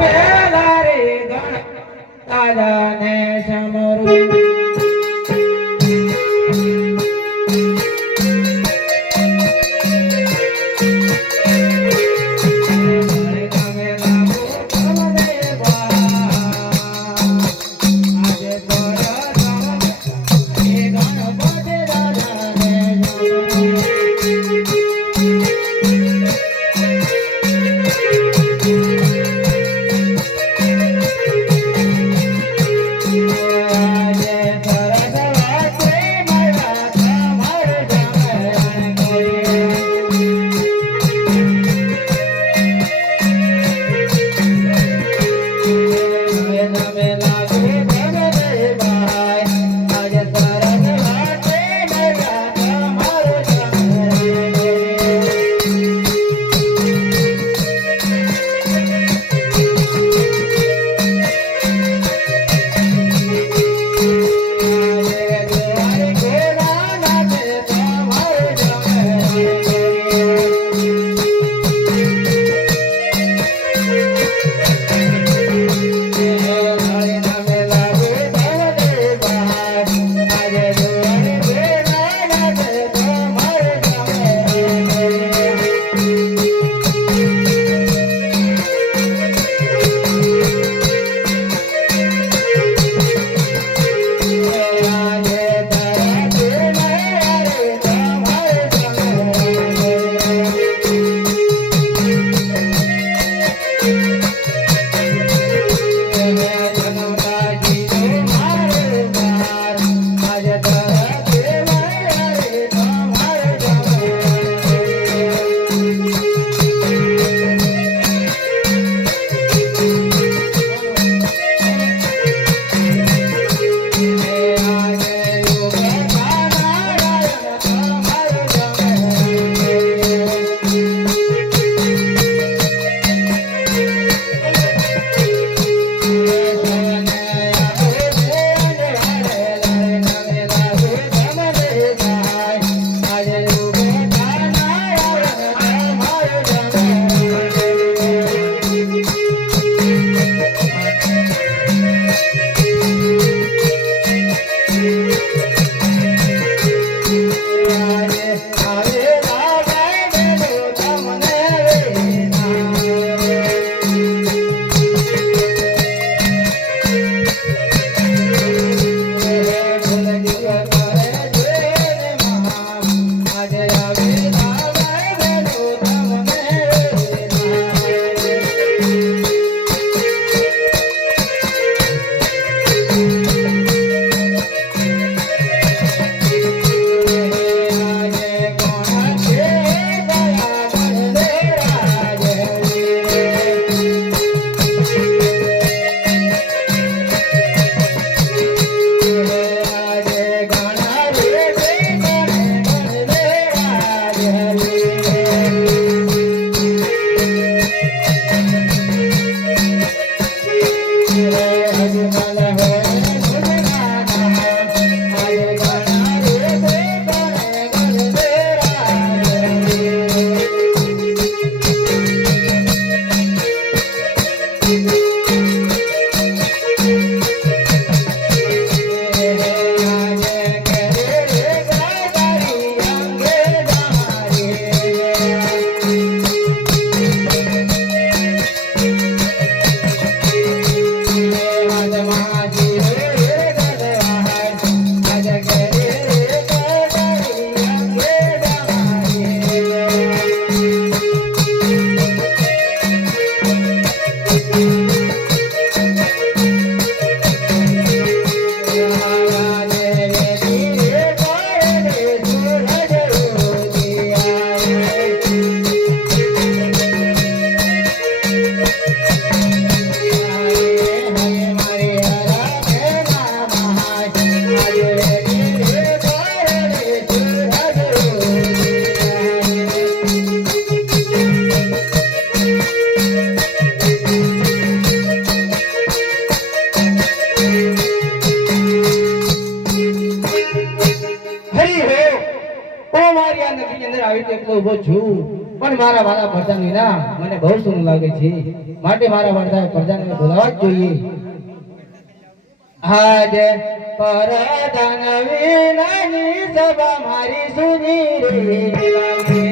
પેલા રે ગણ દાદાને સમરું Yeah. પણ મારા વાલા પ્રધાન વિના મને બહુ સુન લાગે છે, માટે મારા વાલા પ્રધાનને બોલાવવા જ જોઈએ. આજ પ્રધાન વિનાની સભા મારી સુની રે લાગે.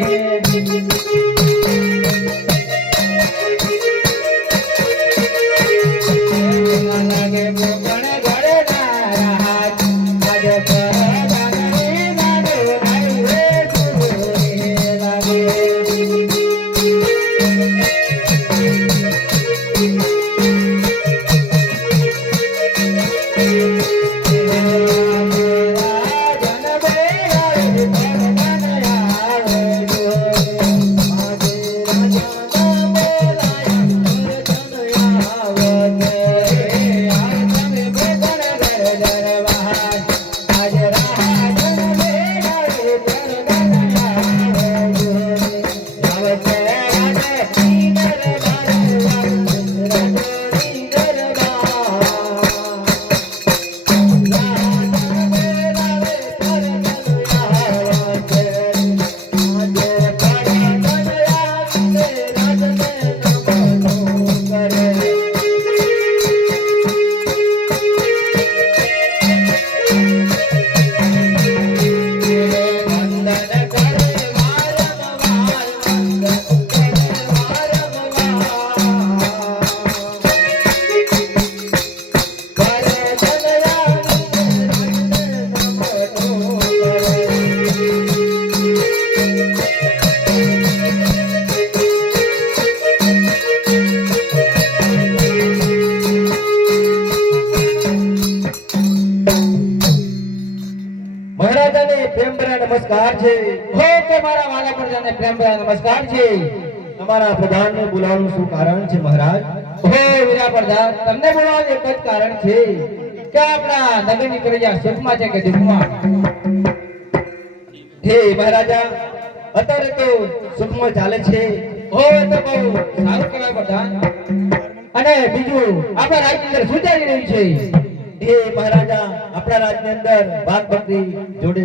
નમસ્કાર છે. હો કે મારા વાલા પ્રજાને પ્રેમ ભર્યા નમસ્કાર છે. તમારા પ્રધાનને બોલાવવાનું શું કારણ છે મહારાજ? હો વીરા પ્રધાન, તમને બોલાવવાનું એક જ કારણ છે કે આપણા નગરની પ્રજા સુખમાં છે કે દુઃખમાં? હે મહારાજા, અત્યારે તો સુખમાં ચાલે છે. હો એ તો બહુ સારું કહેવાય પ્રધાન. અને બીજું આપણા રાજ્યની અંદર શું ચાલી રહ્યું છે? હે મહારાજા, આપણા રાજ્યની અંદર વાઘ બકરી જોડે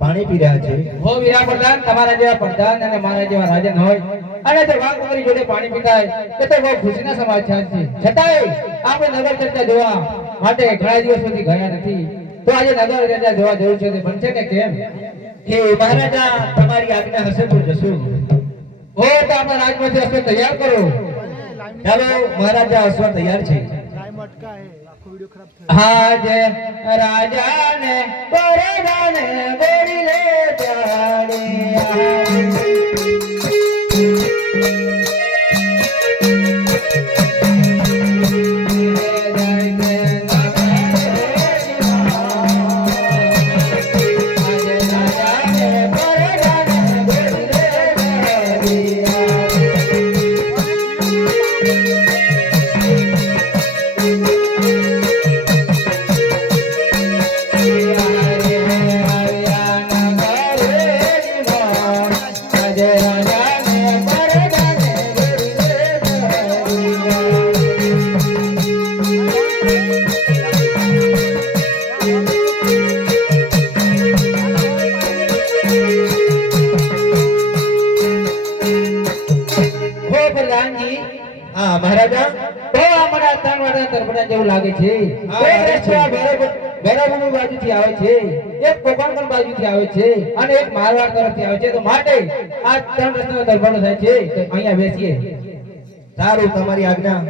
પાણી પી રહ્યા છે. હો વીરા પ્રધાન, તમારા જેવા પ્રધાન અને મારા જેવા રાજન હોય અને જો વાઘ બકરી જોડે પાણી પીતા હોય તો બહુ ખુશીના સમાચાર છે. છતાંય આપણે નગર ચર્ચા જોવા માટે ઘણા દિવસ સુધી ગયા નથી, તો આજે નગર ચર્ચા જોવા જવું છે, તે બનશે કે કેમ? હે મહારાજા, તમારી આજ્ઞા હશે તો જશું. હો તો આપણા રાજમાંથી અશ્વ તૈયાર કરો. ચાલો મહારાજા, અશ્વ તૈયાર છે. હાજ રાજાને પરદાને બોલી લે મહારાજા, તો અમારા ત્રણ વાડા તરફડા જેવું લાગે છે. એક રસ્તો બેરાબુની બાજુથી આવે છે, એક કોપાણગઢ બાજુથી આવે છે અને એક મારવાડ તરફથી આવે છે. તો માટે આ ત્રણ રસ્તાનો તરફડો થાય છે. તો અહીંયા બેસીએ. સારું, તમારી આજ્ઞા.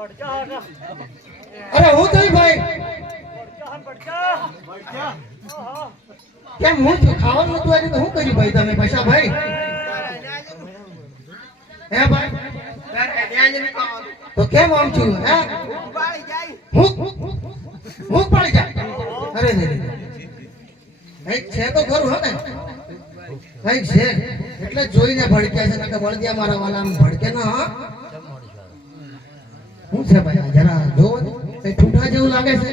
અરે હું થઈ ભાઈ કેમ હું છું ખાવાનું નતું આવ્યું તો શું કર્યું ભાઈ તમે પૈસા ભાઈ હે ભાઈ તો કેમ આમ છું હે હું પાડી જાય અરે રે કઈક છે તો ખરું હો ને કઈક છે એટલે જોઈને ભડક્યા છે નકર બળદિયા મારા વાલા આમ ભડકે ના હા શું છે ભાઈ આ જરા જોવો ને કઈ ઠૂઠા જેવું લાગે છે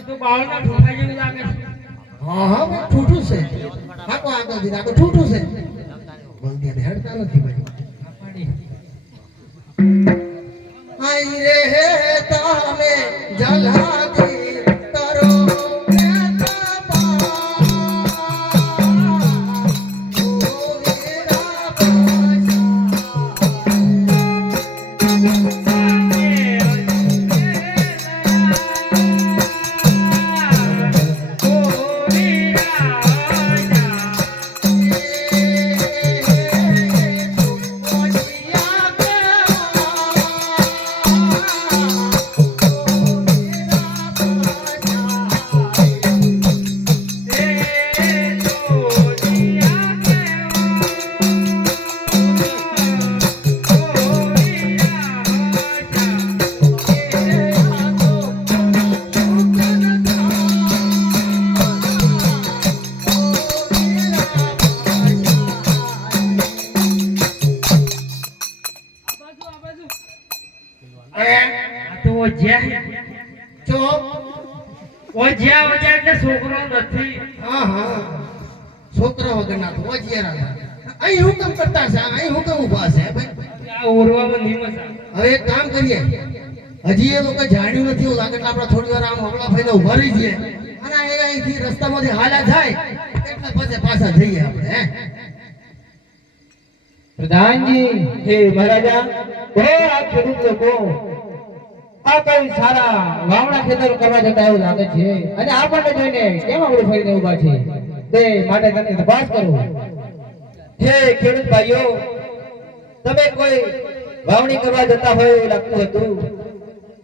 તો બાવળના ઠોઠા જેવું લાગે છે. હા હા ભાઈ ઠૂઠું છે આખો આગળ દીધા આખો ઠૂઠું છે બળદિયા હેડતા નથી ભાઈ આઈ રે તામે જલાતી કરો છોકરો નથી. હા હા છોકરા વગરના તો ઓજિયારા અહીં હુકમ કરતા છે અહીં હુકમ ઉભા છે ભાઈ આ ઓરવામાં નિમસ આવે. હવે એક કામ કરીએ હજી એ લોકો જાણ્યું નથી એવું લાગે એટલે આપણે થોડી વાર આમ હમણાં ફઈને ઉભા રહી જઈએ અને અહીંથી રસ્તામાંથી હાલા થાય એટલે પછી પાછા જઈએ આપણે હે પ્રધાનજી હે મહારાજા હો આ ખેડૂત લોકો આ કઈ સારા વાવણા ખેતરો કરવા જતા એવું લાગે છે અને આપણને જોઈને કેમ આપણે ફરીને ઊભા છે તે માટે તને તપાસ કરો. હે ખેડૂત ભાઈઓ તમે કોઈ વાવણી કરવા જતા હોય એવું લાગતું હતું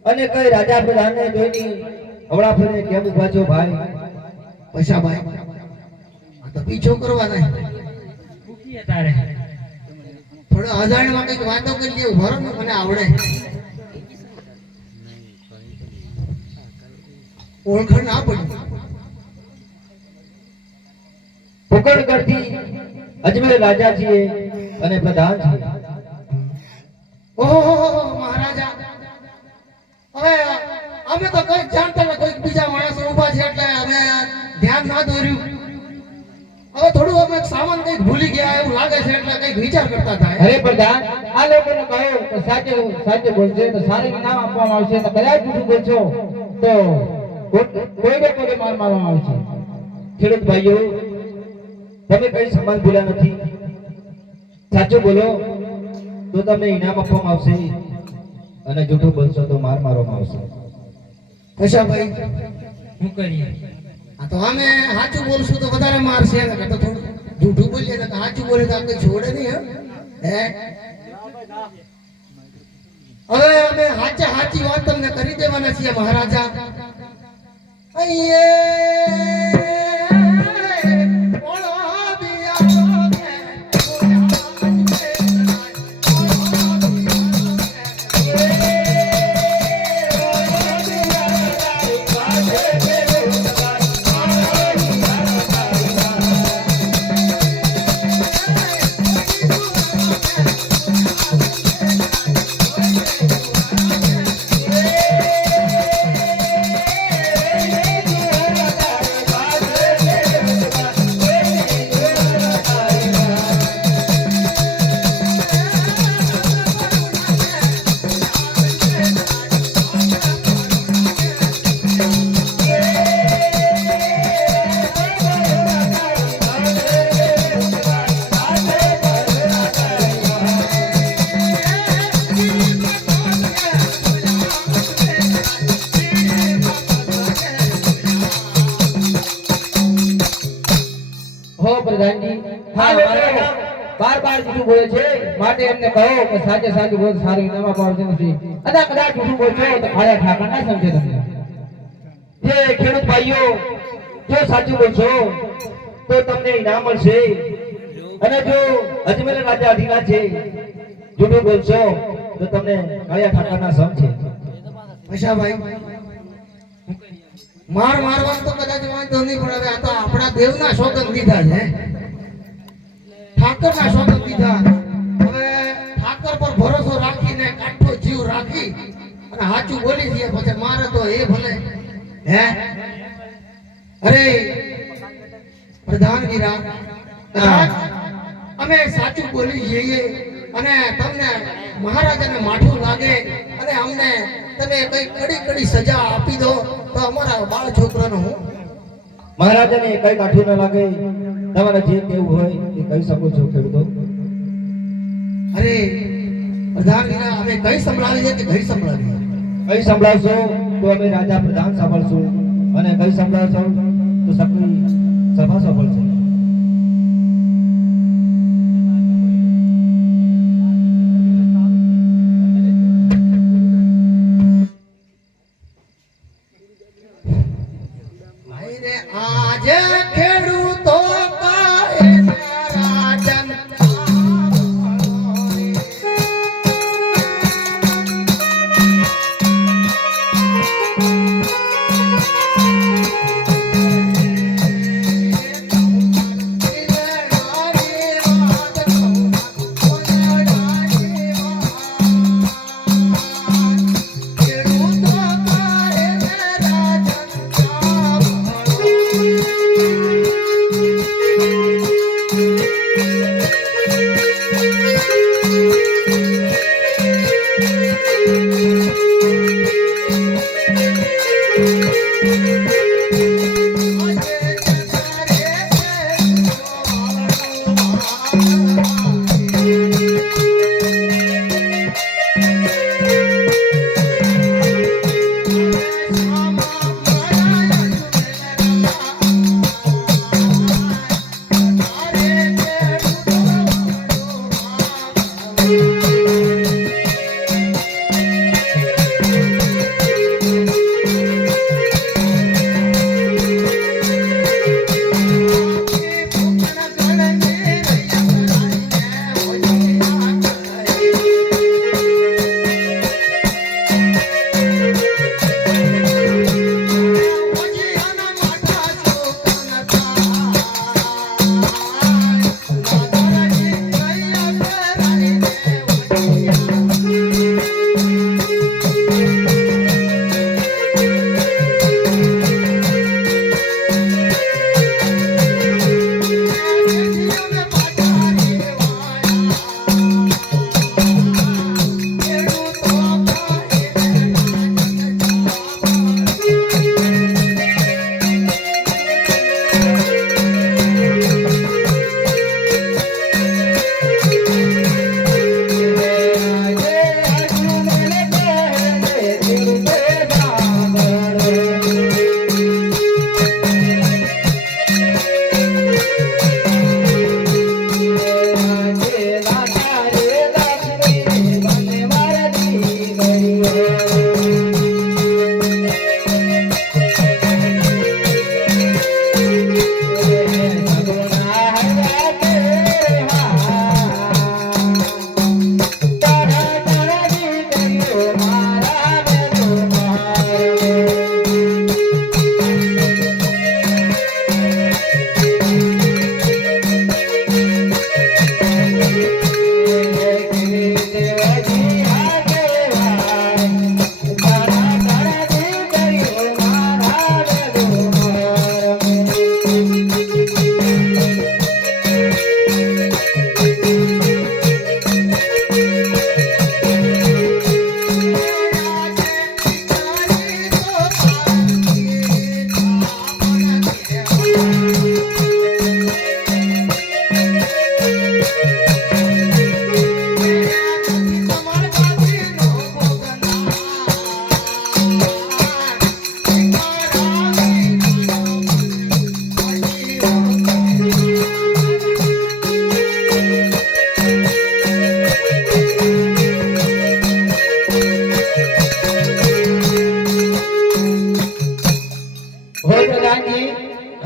અને કઈ રાજા પ્રધાનને જોઈને હવડા ફરીને કેમ ઊભા છો ભાઈ? પૈસા ભાઈ આ તો પીછો કરવા નહીં ભૂખી તારે થોડો અજાણ્યમાં કંઈક વાતો કરી લે ભરો ને મને આવડે ઓળખાણ ના પડી ફુકડગઢથી અજમેર રાજાજીએ અને પ્રધાનજી ઓહો મહારાજા હવે અમે તો કઈ જાણતા ને કોઈક બીજા માણસો ઊભા છે એટલે અમે ધ્યાન ના દોર્યું હવે થોડું અમે સામાન કઈક ભૂલી ગયા એવું લાગે છે એટલે કઈક વિચાર કરતા થાય અરે પ્રધાન આ લોકોને કહો કે સાચું સાચું બોલશે તો સારું ઇનામ આપવામાં આવશે તો કદાચ જૂઠું બોલશો તો કોઈને કોઈ માર મારવામાં આવશે. ખેડૂત ભાઈઓ તમે કઈ સામાન ભૂલ્યા નથી સાચું બોલો તો તમને ઇનામ આપવામાં આવશે અને જૂઠું બોલશો તો માર મારવામાં આવશે. પૈસા ભાઈ શું કરીએ? આ તો અમે સાચું બોલશું તો વધારે મારશે ને તો થોડું જૂઠું બોલીએ ને સાચું બોલે તો આપણે છોડે નહીં હે હવે અમે સાચી વાત તમને કરી દેવાના છીએ મહારાજા પ્રધાનજી હા મહારાજા બાર બાર જૂઠું બોલે છે, માટે એમને કહો કે સાચે સાચું બોલ, સારું ઇનામ આપવાનું નથી. અને કદાચ જૂઠું બોલશો તો ખાયા ઠાકર ના સમજે તમને. જે ખેડૂત ભાઈઓ, જો સાચું બોલશો તો તમને ઇનામ મળશે, અને જો અજમેર રાજા અઢીલા છે, જૂઠું બોલશો તો તમને કાળિયા ઠાકરના સમ છે. ભાઈ મારવાનું તો કદાચ વાંધો નહીં, પણ હવે આ તો આપણા દેવના સોગંદ દીધા છે, ઠાકરના સોગંદ દીધા. હવે ઠાકર પર ભરોસો રાખીને કાઠો જીવ રાખી અને સાચું બોલી દઈએ, પછી મારે તો એ ભલે હે. અરે પ્રધાનગીરા, કદાચ અમે સાચું બોલી જઈએ અને તમને મહારાજાને માઠું લાગે અને અમને તમે કઈ કડી કડી સજા આપી દો તો અમારા બાળ છોકરાનો હું. મહારાજાને કઈ કાઠું ન લાગે, તમારે જે કેવું હોય એ કહી શકો છો ખેડૂતો. અરે પ્રધાનગીરા, અમે કઈ સંભળાવી છે કે ઘડી સંભળાવી? કઈ સંભળાવશો તો અમે રાજા પ્રધાન સાંભળશું, અને કઈ સંભળાવશો તો સકલી સભા સાંભળશે. આજે ખેડૂતો કહે રાજન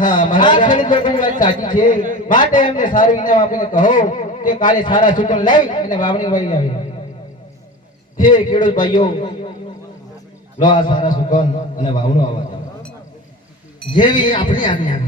હા આ મહારાજા ખેડૂત લોકોની વાત સાચી છે. માટે એમને સારું ઇનામ આપીને કહો કે કાલે સારા સુકન લઈ અને વાવણી વહી આવે. હે ખેડૂત ભાઈઓ, લો આ સારા સુકન અને વાવણું આવવા દો. જેવી આપણી આજ્ઞા.